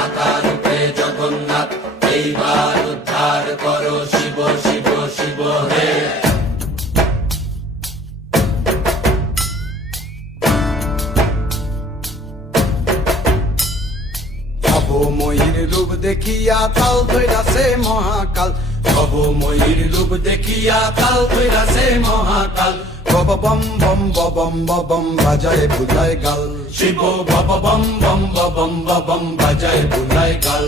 মাতা রূপে জগন্নাথ, এইবার উদ্ধার করো শিব শিব শিব হে। ভবময়ীর রূপ দেখিয়া তাল ধৈরাছে মহাকাল, ভবময়ীর রূপ দেখিয়া তাল ধৈরাছে মহাকাল। বব বম বম বম বম বাজায় বুলায় গাল, শিব বব বম বম বম বম বাজায় বুলায় গাল।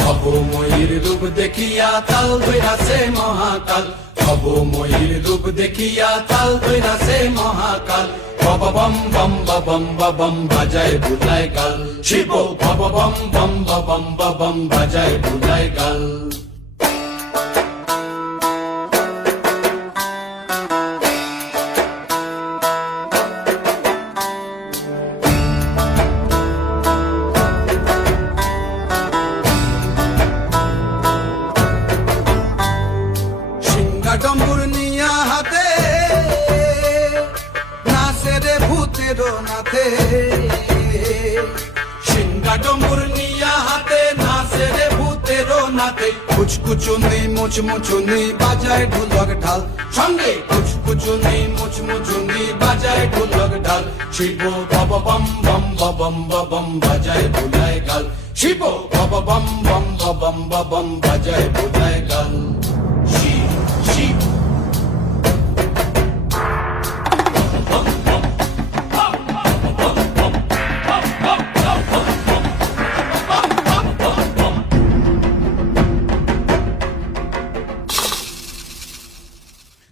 ভবময়ীর রূপ দেখিয়া তাল ধৈরাছে মহাকাল, ভবময়ীর রূপ দেখিয়া তাল ধৈরাছে মহাকাল। বব বম বম বম বাজায় বুলায় গাল, শিব বব বম বম বম বাজায় বুলায় গাল। ডম্বুর নিয়া হাতে নাচে রে ভূতের নাথে, সিংহা ডম্বুর নিয়া হাতে নাচে রে ভূতের নাথে। কুচকুচুনি মুচমুচুনি বাজায় ঢোলক ঢাল, সঙ্গে কুচকুচুনি মুচমুচুনি বাজায় ঢোলক ঢাল। শিব বব বম বম বম বাজায় বুলায় গাল, শিব বব বম বম বম বাজায় বুলায় গাল। শিব শিব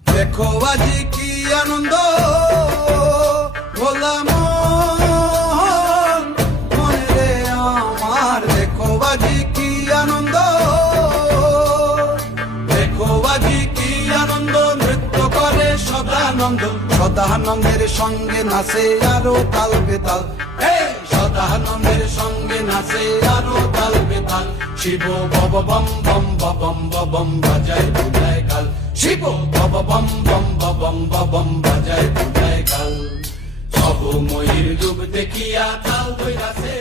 দেখো আজি কি আনন্দ ভোলা মন মনে রে আমার, দেখো আজি কি আনন্দ, দেখো আজি কি আনন্দ, নৃত্য করে সদানন্দ। সদানন্দের সঙ্গে নাচে আরো তাল বেতাল, এই সদানন্দের সঙ্গে নাচে আরো তাল বেতাল। শিব বব বম বম বাজায় বুলায় গাল, শিব বব বম বম বাজায় বুলায় গাল। ভবময়ীর রূপ দেখিয়া তাল ধৈরাছে